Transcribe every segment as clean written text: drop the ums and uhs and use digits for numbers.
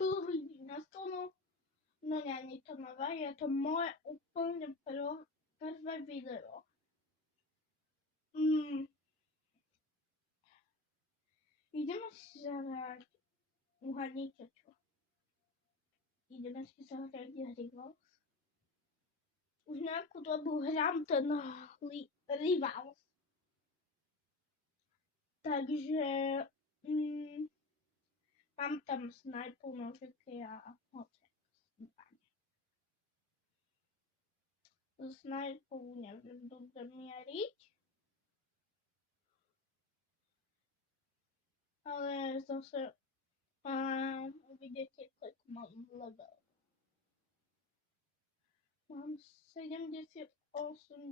čo vidí na stolu, no nie to nové, je to moje úplne prvé video. Ideme si zahrať, uhadnite čo. Ideme si zahrať Rivals. Už nejakú dobu hrám ten Rivals. Takže mám tam snajpu, nožiky a hocek. Snajpu neviem dobre mieriť. Ale zase uvidíte, koľko mám level. Mám 78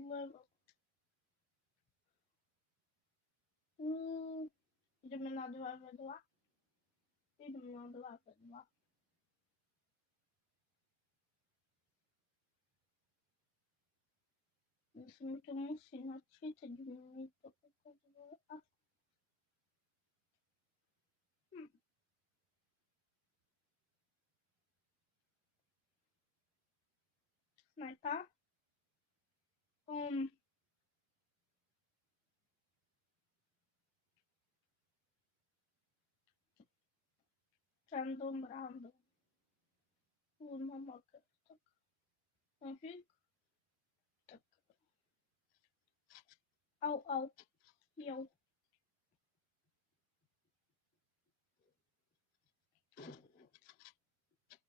level. Ideme na 2v2. Ideme na 2v2. Myslím, to musí načítať mi to pokazuje. Snajpa. Random. Mám aké, tak. Nožík. Tak. Au. Jau.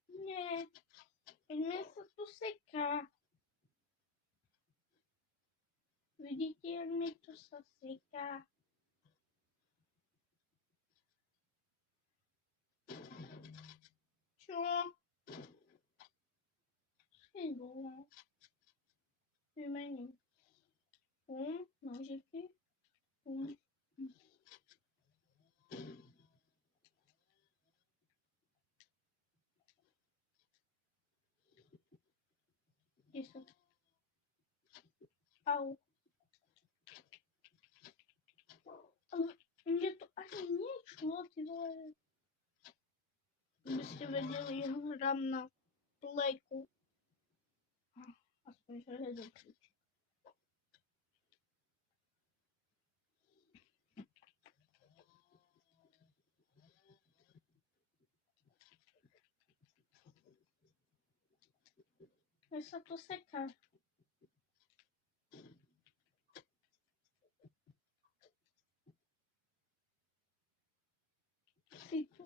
Nie. Mne sa tu seká. Vidíte, jak mi to sa seká? Čo? Chybu. Vymením. Nožiky. Kde sa? Au. Ale mne to ani nešlo, ty vole. By ste vedeli, ja hrám na Playku. Aspoň, že je dobrý. Mne sa to seká. Si tu